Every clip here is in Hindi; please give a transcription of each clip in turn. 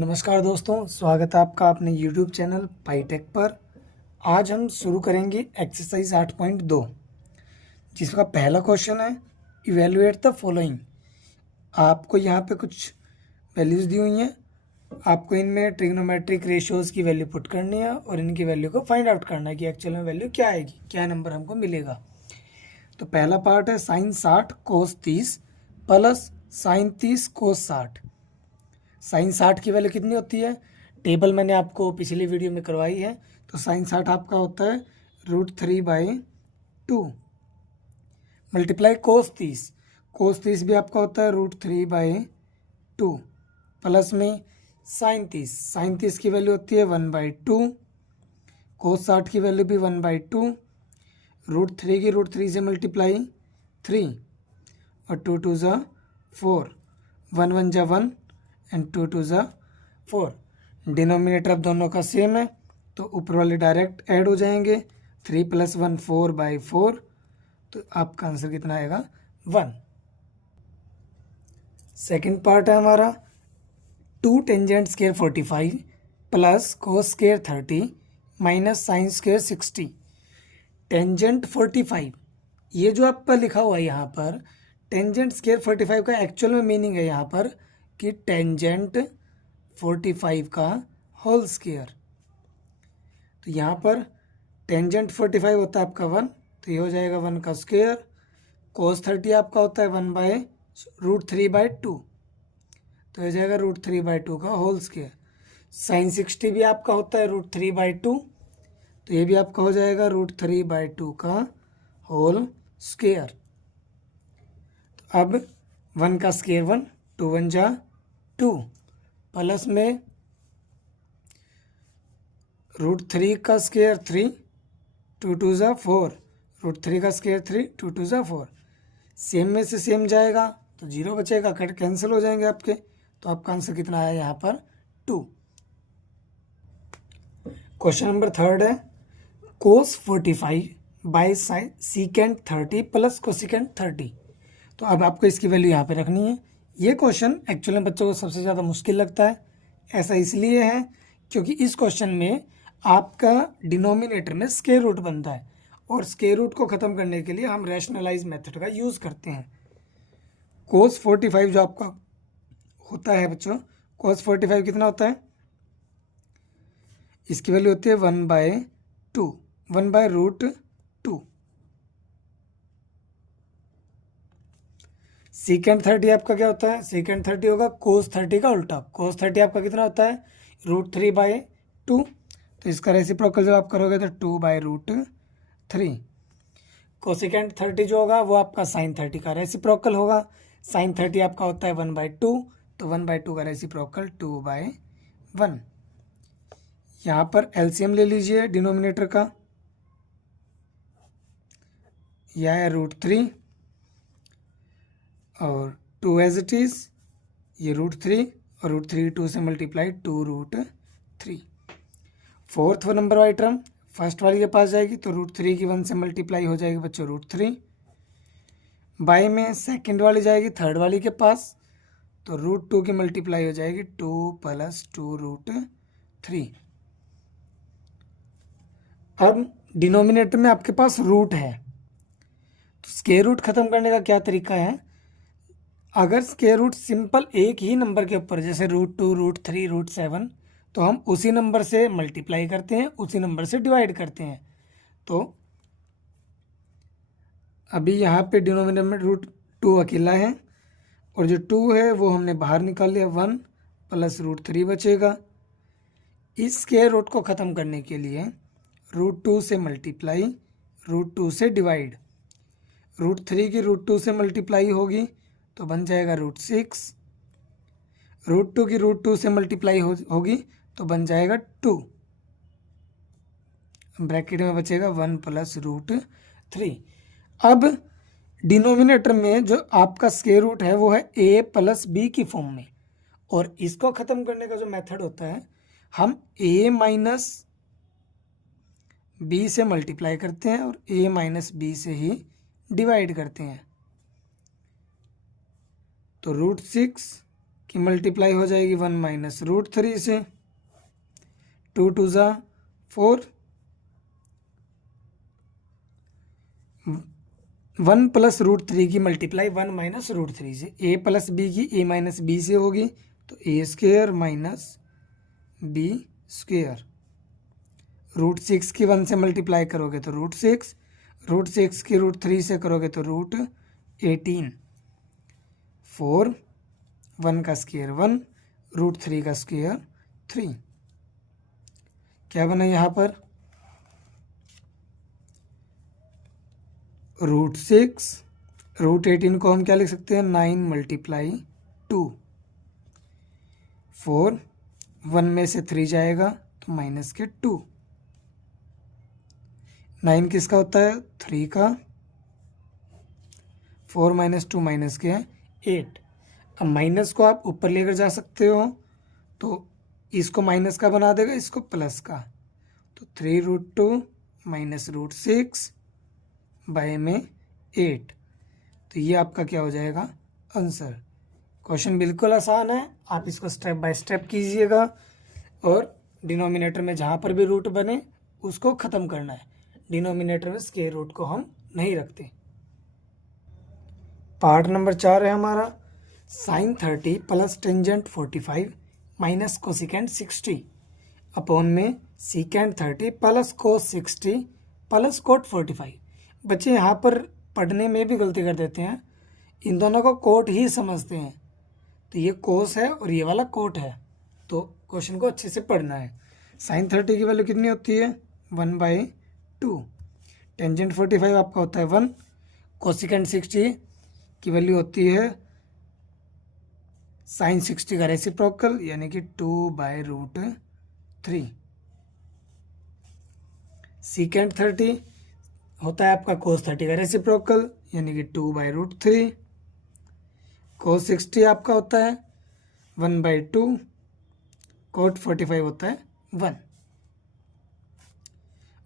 नमस्कार दोस्तों, स्वागत है आपका अपने YouTube चैनल पाईटेक पर। आज हम शुरू करेंगे एक्सरसाइज 8.2, जिसका पहला क्वेश्चन है इवेलुएट द फॉलोइंग। आपको यहाँ पे कुछ वैल्यूज़ दी हुई हैं, आपको इनमें ट्रिग्नोमेट्रिक रेशियोज़ की वैल्यू पुट करनी है और इनकी वैल्यू को फाइंड आउट करना है कि एक्चुअल में वैल्यू क्या आएगी, क्या नंबर हमको मिलेगा। तो पहला पार्ट है साइन 60 कोस 30 प्लस साइन 30 कोस 60। साइन 60 की वैल्यू कितनी होती है, टेबल मैंने आपको पिछली वीडियो में करवाई है। तो साइन 60 आपका होता है √3/2 मल्टीप्लाई कोस 30। कोस 30 भी आपका होता है √3/2 प्लस में साइन 30 की वैल्यू होती है 1/2। कोस 60 की वैल्यू भी 1/2। √3 की √3 से मल्टीप्लाई 3 और 2 2 ज़ा 4, 1 1 ज़ा 1 एंड 2 2 ज़ा 4। डिनोमिनेटर अब दोनों का सेम है तो ऊपर वाले डायरेक्ट ऐड हो जाएंगे। 3 + 1 4/4, तो आपका आंसर कितना आएगा 1। सेकंड पार्ट है हमारा 2 tangent square 45 plus cos square 30 minus sine square 60। Tangent 45, ये जो आपका लिखा हुआ है यहाँ पर टेंजेंट स्क्वायर 45 का एक्चुअल में मीनिंग है यहाँ पर कि टेंजेंट 45 का होल स्क्वायर। तो यहाँ पर टेंजेंट 45 होता है आपका 1, तो ये हो जाएगा 1 का स्क्वायर। कोस 30 आपका होता है 1/√3/2, तो हो जाएगा √3/2 का होल स्क्वायर। साइन 60 भी आपका होता है √3/2, तो ये भी आपका हो जाएगा √3/2 का होल स्क्वायर। तो अब 1 का स्क्वायर 1, 2 1 जा 2 प्लस में √3 का स्क्वायर 3, 2 2 ज़ा 4, √3 का स्क्वायर 3, 2 2 ज़ा 4। सेम में से सेम जाएगा तो 0 बचेगा, कट कैंसिल हो जाएंगे आपके। तो आपका आंसर कितना आया यहाँ पर 2। क्वेश्चन नंबर थर्ड है कोस 45 बाई सीकेंट 30 प्लस कोसिकेंट 30। तो अब आपको इसकी वैल्यू यहाँ पे रखनी है। ये क्वेश्चन एक्चुअली में बच्चों को सबसे ज़्यादा मुश्किल लगता है। ऐसा इसलिए है क्योंकि इस क्वेश्चन में आपका डिनोमिनेटर में स्क्वायर रूट बनता है और स्क्वायर रूट को ख़त्म करने के लिए हम रैशनलाइज मेथड का यूज़ करते हैं। कोस 45 जो आपका होता है बच्चों, कोस 45 कितना होता है, इसकी वैल्यू होती है 1/2, 1/√2। सीकेंट 30 आपका क्या होता है, सीकेंट 30 होगा कोस 30 का उल्टा। कोस 30 आपका कितना होता है √3/2, तो इसका रेसिप्रोकल जब आप करोगे तो 2/√3। कोसिकेंट 30 जो होगा वो आपका साइन 30 का रेसिप्रोकल होगा। साइन 30 आपका होता है 1/2, तो 1/2 का रेसिप्रोकल 2/1। यहाँ पर एलसीएम ले लीजिए डिनोमिनेटर का, यह है √3 और 2 एज इट इज़, ये √3 और √3 2 से मल्टीप्लाई 2√3। फोर्थ नंबर वाली टर्म फर्स्ट वाली के पास जाएगी तो √3 की 1 से मल्टीप्लाई हो जाएगी बच्चों √3। बाई में सेकंड वाली जाएगी थर्ड वाली के पास, तो √2 की मल्टीप्लाई हो जाएगी 2 + 2√3। अब डिनोमिनेटर में आपके पास रूट है, तो स्क्वायर रूट खत्म करने का क्या तरीका है, अगर स्क्वायर रूट सिंपल एक ही नंबर के ऊपर जैसे √2 √3 √7, तो हम उसी नंबर से मल्टीप्लाई करते हैं, उसी नंबर से डिवाइड करते हैं। तो अभी यहाँ पे डिनोमिनेटर में √2 अकेला है और जो 2 है वो हमने बाहर निकाल लिया, 1 + √3 बचेगा। इस स्क्वायर रूट को ख़त्म करने के लिए √2 से मल्टीप्लाई, √2 से डिवाइड, √3 की √2 से मल्टीप्लाई होगी तो बन जाएगा √6, √2 की √2 से मल्टीप्लाई होगी तो बन जाएगा 2, ब्रैकेट में बचेगा 1 + √3। अब डिनोमिनेटर में जो आपका स्क्वायर रूट है वो है a + b की फॉर्म में, और इसको ख़त्म करने का जो मेथड होता है हम a - b से मल्टीप्लाई करते हैं और a - b से ही डिवाइड करते हैं। तो √6 की मल्टीप्लाई हो जाएगी 1 माइनस रूट 3 से, 2 2 ज़ा 4, 1 प्लस रूट 3 की मल्टीप्लाई 1 माइनस रूट 3 से, ए प्लस बी की ए माइनस बी से होगी, तो A square minus B square. Root 6 की 1 से मल्टीप्लाई करोगे तो रूट 6, रूट 6 की रूट 3 से करोगे तो रूट 18, 4, 1 का स्क्वेयर 1, रूट 3 का स्क्वेयर 3। क्या बना यहाँ पर, रूट 6, रूट 18 को हम क्या लिख सकते हैं, 9 मल्टीप्लाई 2, 4, 1 में से 3 जाएगा तो माइनस के 2, 9 किसका होता है, 3 का, 4 माइनस 2 माइनस के है 8। अब माइनस को आप ऊपर लेकर जा सकते हो, तो इसको माइनस का बना देगा, इसको प्लस का, तो 3 रूट 2 माइनस रूट 6 बाय में 8। तो ये आपका क्या हो जाएगा, आंसर। क्वेश्चन बिल्कुल आसान है, आप इसको स्टेप बाय स्टेप कीजिएगा और डिनोमिनेटर में जहाँ पर भी रूट बने उसको ख़त्म करना है। डिनोमिनेटर में स्क्वायर रूट को हम नहीं रखते। पार्ट नंबर 4 है हमारा, sine 30 plus tangent 45 minus cosecant 60 upon में secant 30 plus cos 60 plus cot 45। बच्चे यहाँ पर पढ़ने में भी गलती कर देते हैं, इन दोनों को कोट ही समझते हैं। तो ये कोस है और ये वाला कोट है, तो क्वेश्चन को अच्छे से पढ़ना है। साइन 30 की वैल्यू कितनी होती है, 1/2। टेंजेंट 45 आपका होता है 1। कोसिकेंट 60 की वैल्यू होती है साइन 60 का रेसिप्रोकल यानी कि 2/√3। सीकेंट 30 होता है आपका कोस 30 का रेसिप्रोकल यानी कि 2/√3। कोस 60 आपका होता है 1/2। कोट 45 होता है 1।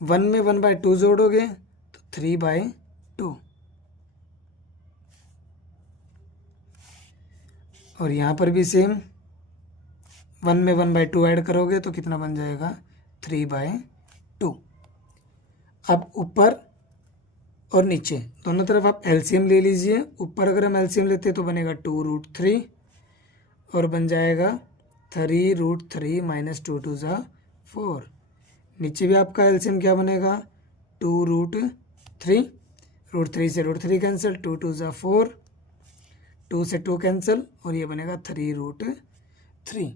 1 में 1/2 जोड़ोगे तो 3/2। और यहाँ पर भी सेम, 1 में 1/2 ऐड करोगे तो कितना बन जाएगा, 3/2। अब ऊपर और नीचे दोनों तरफ आप एलसीएम ले लीजिए। ऊपर अगर हम एलसीएम लेते तो बनेगा 2√3 और बन जाएगा 3√3 माइनस 2 2 ज़ा 4। नीचे भी आपका एलसीएम क्या बनेगा, 2√3, √3 से √3 कैंसिल, 2 2 ज़ा 4, 2 से 2 कैंसिल और ये बनेगा 3√3।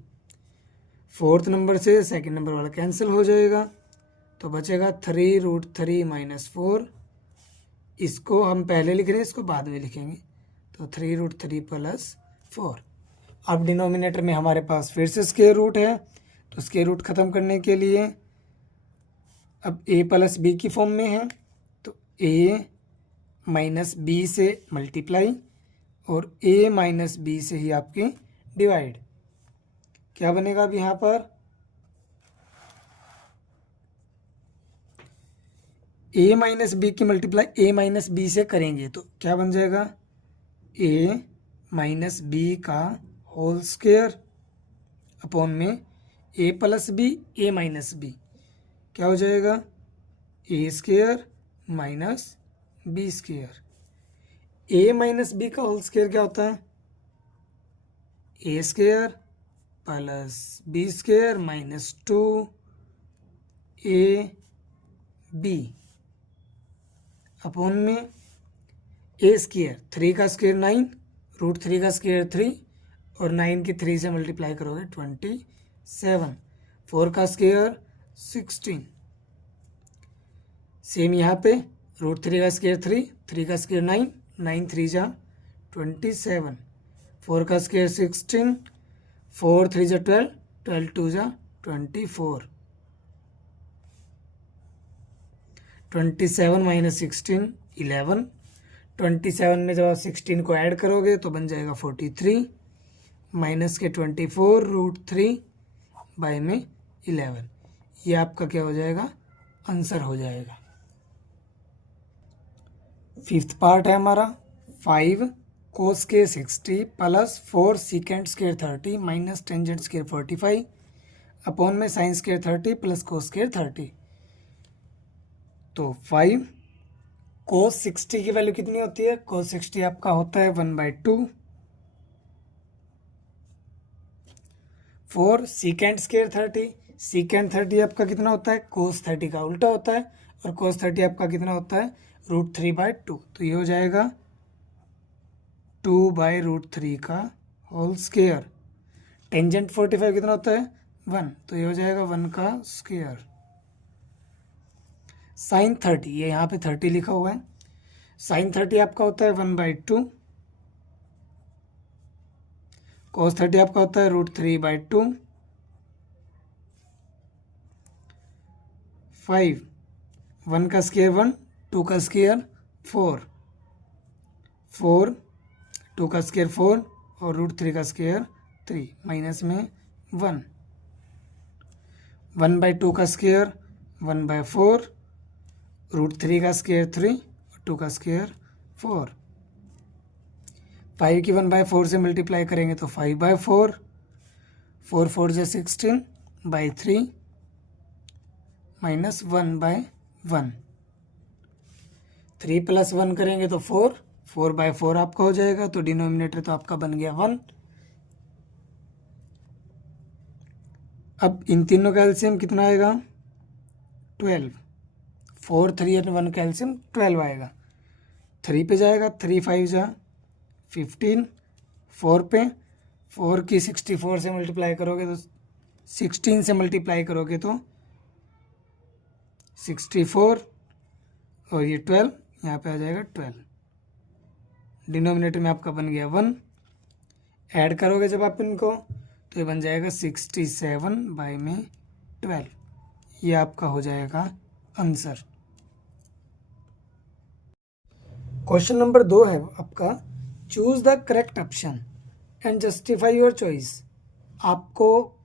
फोर्थ नंबर से सेकंड नंबर वाला कैंसिल हो जाएगा तो बचेगा 3√3 माइनस 4। इसको हम पहले लिख रहे हैं, इसको बाद में लिखेंगे, तो 3√3 प्लस 4। अब डिनोमिनेटर में हमारे पास फिर से स्क्वायर रूट है, तो स्क्वायर रूट ख़त्म करने के लिए अब a प्लस बी की फॉर्म में है, तो a माइनस बी से मल्टीप्लाई और a माइनस बी से ही आपके डिवाइड। क्या बनेगा अब यहाँ पर, a माइनस बी की मल्टीप्लाई a माइनस बी से करेंगे तो क्या बन जाएगा, a माइनस बी का होल स्क्वायर अपॉन में a plus b a minus b, क्या हो जाएगा, a square minus b square. a minus b का होल स्क्वायर क्या होता है, a square plus b square minus 2ab upon में a स्क्वायर, 3 का स्क्वायर 9, √3 का स्क्वायर 3 और 9 की 3 से मल्टीप्लाई करोगे 27, 4 का स्क्वायर 16। सेम यहाँ पे √3 का स्क्वायर 3, 3 का स्क्वायर 9, 9 3 जा 27, 4 का स्क्वायर 16, 4 3 जा 12, 12 2 जा 24, 27 माइनस 16 11। 27 में जब आप 16 को ऐड करोगे तो बन जाएगा 43 माइनस के 24√3 बाय में 11। ये आपका क्या हो जाएगा, आंसर हो जाएगा। फिफ्थ पार्ट है हमारा 5 cos square 60 plus 4 secant square 30 minus tangent square 45 upon में sine square 30 plus cos square 30। तो 5 कोस 60 की वैल्यू कितनी होती है? कोस 60 आपका होता है 1/2। 4 सीकेंट स्क्वायर 30, सीकेंट 30 आपका कितना होता है? कोस 30 का उल्टा होता है, और कोस 30 आपका कितना होता है? √3/2। तो ये हो जाएगा 2/√3 का होल स्क्वायर। टेंजेंट 45 कितना होता है? 1, तो ये हो जाएगा 1 का स्क्वायर। साइन 30, ये यहाँ पे 30 लिखा हुआ है। साइन 30 आपका होता है 1/2। कोस 30 आपका होता है √3/2। 5, 1 का स्क्वायर 1, 2 का स्क्वायर 4, 4, 2 का स्क्वायर 4 और √3 का स्क्वायर 3, माइनस में 1, 1/2 का स्क्वायर 1/4, √3 का स्क्वायर 3 और 2 का स्क्वायर 4। 5 की 1/4 से मल्टीप्लाई करेंगे तो 5/4, 4 4 जो 16/3 माइनस 1/1। 3 + 1 करेंगे तो 4, 4/4 आपका हो जाएगा। तो डिनोमिनेटर तो आपका बन गया 1। अब इन तीनों का एलसीएम कितना आएगा? 12। 4, 3 और 1 का एलसीएम 12 आएगा। 3 पे जाएगा, 3 5 जा 15, 4 पे 4 की 64 से मल्टीप्लाई करोगे तो 16 से मल्टीप्लाई करोगे तो 64 और ये 12 यहाँ पे आ जाएगा 12। डिनोमिनेटर में आपका बन गया 1। ऐड करोगे जब आप इनको तो ये बन जाएगा 67/12। ये आपका हो जाएगा आंसर। क्वेश्चन नंबर 2 है आपका, choose the correct option and justify your choice. आपको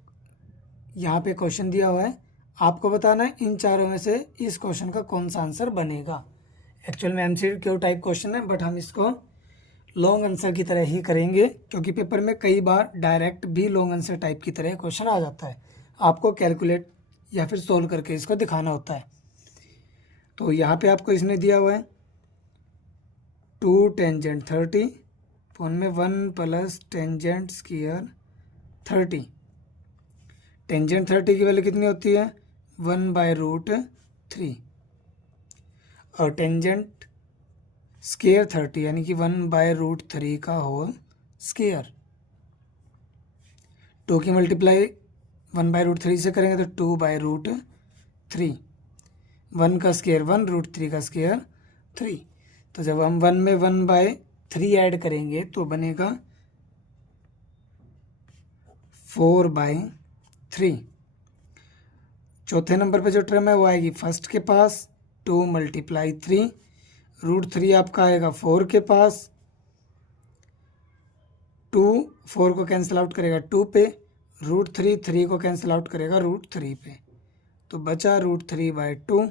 यहाँ पे क्वेश्चन दिया हुआ है, आपको बताना है इन चारों में से इस क्वेश्चन का कौन सा आंसर बनेगा। एक्चुअल में MCQ टाइप क्वेश्चन है, बट हम इसको लॉन्ग आंसर की तरह ही करेंगे, क्योंकि पेपर में कई बार डायरेक्ट भी लॉन्ग आंसर टाइप की तरह क्वेश्चन आ जाता है। आपको कैलकुलेट या फिर सोल्व करके इसको दिखाना होता है। तो यहाँ पे आपको इसने दिया हुआ है 2 टेंजेंट 30 फोन में 1 प्लस टेंजेंट स्क्वायर 30। टेंजेंट 30 की वैल्यू कितनी होती है? 1/√3 और टेंजेंट स्क्वायर 30 यानी कि 1/√3 का होल स्क्वायर। 2 की मल्टीप्लाई 1/√3 से करेंगे तो 2/√3। 1 का स्क्वायर 1, √3 का स्क्वायर 3। तो जब हम 1 में 1/3 ऐड करेंगे तो बनेगा 4/3। चौथे नंबर पे जो टर्म है वो आएगी फर्स्ट के पास, 2 × 3, √3 आपका आएगा 4 के पास, 2 4 को कैंसिल आउट करेगा 2 पे, √3 3 को कैंसिल आउट करेगा √3 पे, तो बचा √3/2।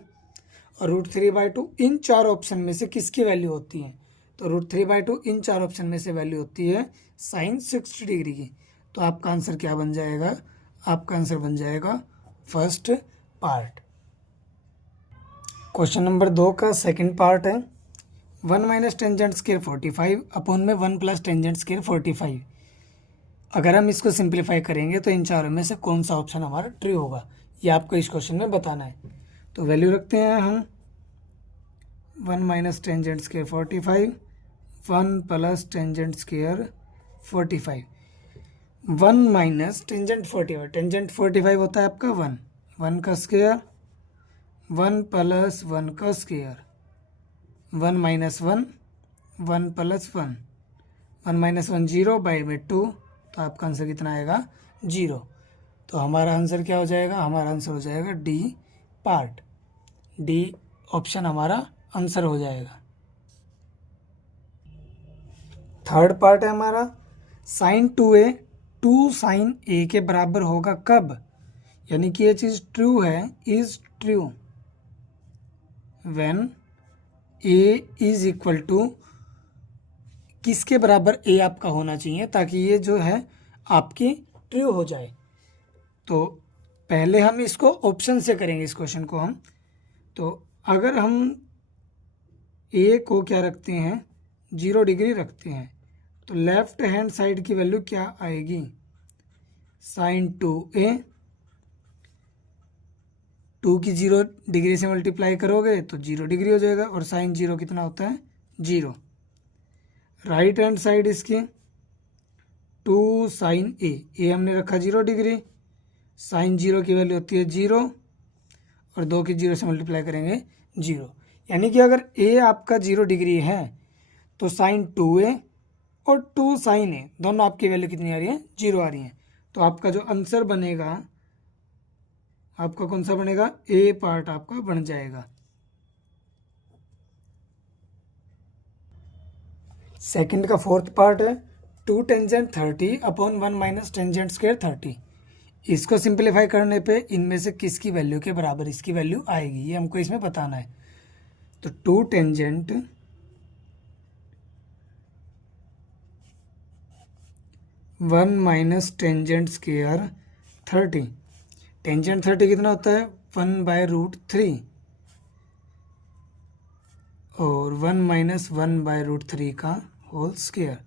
और √3/2 इन चार ऑप्शन में से किसकी वैल्यू होती है? तो √3/2 इन चार ऑप्शन में से वैल्यू होती है साइन 60 डिग्री की। तो आपका आंसर क्या बन जाएगा? आपका आंसर बन जाएगा फर्स्ट पार्ट। क्वेश्चन नंबर 2 का सेकंड पार्ट है 1 माइनस टेंजेंट स्क्वायर 45 अपॉन में 1 प्लस टेंजेंट स्क्वायर 45। अगर हम इसको सिंप्लीफाई करेंगे तो इन चारों में से कौन सा ऑप्शन हमारा ट्रू होगा, ये आपको इस क्वेश्चन में बताना है। तो वैल्यू रखते हैं हम 1 minus tangent square 45, 1 plus tangent square 45। 1 minus tangent 45, tangent 45 होता है आपका 1, 1 का स्क्वायर, 1 प्लस 1 का square, 1 minus 1, 1 plus 1, 1 minus 1 0 by में 2, तो आपका आंसर कितना आएगा? 0। तो हमारा आंसर क्या हो जाएगा? हमारा आंसर हो जाएगा डी पार्ट। डी ऑप्शन हमारा आंसर हो जाएगा। थर्ड पार्ट है हमारा साइन 2a 2 साइन a के बराबर होगा कब? यानी कि ये चीज ट्रू है, is true when a is equal to किसके बराबर ए आपका होना चाहिए ताकि ये जो है आपकी ट्रू हो जाए। तो पहले हम इसको ऑप्शन से करेंगे इस क्वेश्चन को हम। तो अगर हम ए को क्या रखते हैं 0 डिग्री रखते हैं तो लेफ्ट हैंड साइड की वैल्यू क्या आएगी साइन 2a, 2 की 0 डिग्री से मल्टीप्लाई करोगे तो 0 डिग्री हो जाएगा और साइन 0 कितना होता है 0। राइट हैंड साइड इसकी 2 साइन ए हमने रखा 0 डिग्री, साइन 0 की वैल्यू होती है 0 और 2 की 0 से मल्टीप्लाई करेंगे 0। यानी कि अगर ए आपका 0 डिग्री है तो साइन 2a और 2 साइन ए दोनों आपकी वैल्यू कितनी आ रही है 0 आ रही है। तो आपका जो आंसर बनेगा आपका कौन सा बनेगा ए पार्ट आपका बन जाएगा। सेकंड का फोर्थ पार्ट है 2 tangent 30 upon 1 minus tangent square 30। इसको सिंप्लीफाई करने पे इनमें से किसकी वैल्यू के बराबर इसकी वैल्यू आएगी ये हमको इसमें बताना है। तो 2 tangent 1 minus tangent square 30, tangent 30 कितना होता है 1/√3 और 1 माइनस 1/√3 का होल स्क्वायर।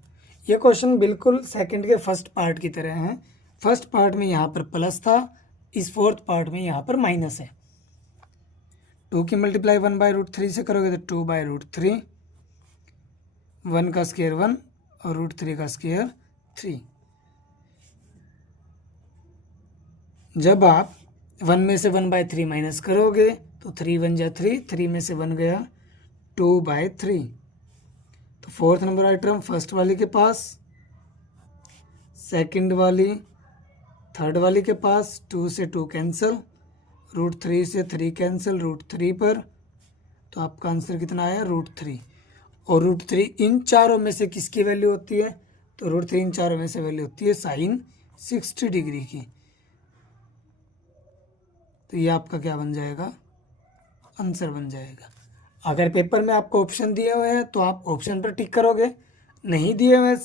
ये क्वेश्चन बिल्कुल सेकंड के फर्स्ट पार्ट की तरह है। फर्स्ट पार्ट में यहाँ पर प्लस था, इस फोर्थ पार्ट में यहाँ पर माइनस है। 2 की मल्टीप्लाई 1/√3 से करोगे तो 2/√3, 1 का स्क्वायर 1 और √3 का स्क्वायर 3। जब आप 1 में से 1/3 माइनस करोगे तो 3 1 जा 3, 3 में से 1 गया 2/3। तो फोर्थ नंबर आइटम फर्स्ट वाली के पास, सेकंड वाली थर्ड वाली के पास 2 से 2 कैंसिल, √3 से 3 कैंसिल √3 पर। तो आपका आंसर कितना आया √3। और √3 इन चारों में से किसकी वैल्यू होती है तो √3 इन चारों में से वैल्यू होती है साइन 60 डिग्री की। तो ये आपका क्या बन जाएगा आंसर बन जाएगा। अगर पेपर में आपको ऑप्शन दिए हुए हैं तो आप ऑप्शन पर टिक करोगे, नहीं दिए हुए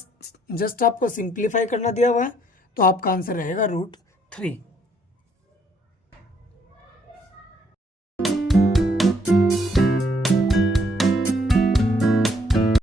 जस्ट आपको सिंप्लीफाई करना दिया हुआ है तो आपका आंसर रहेगा √3।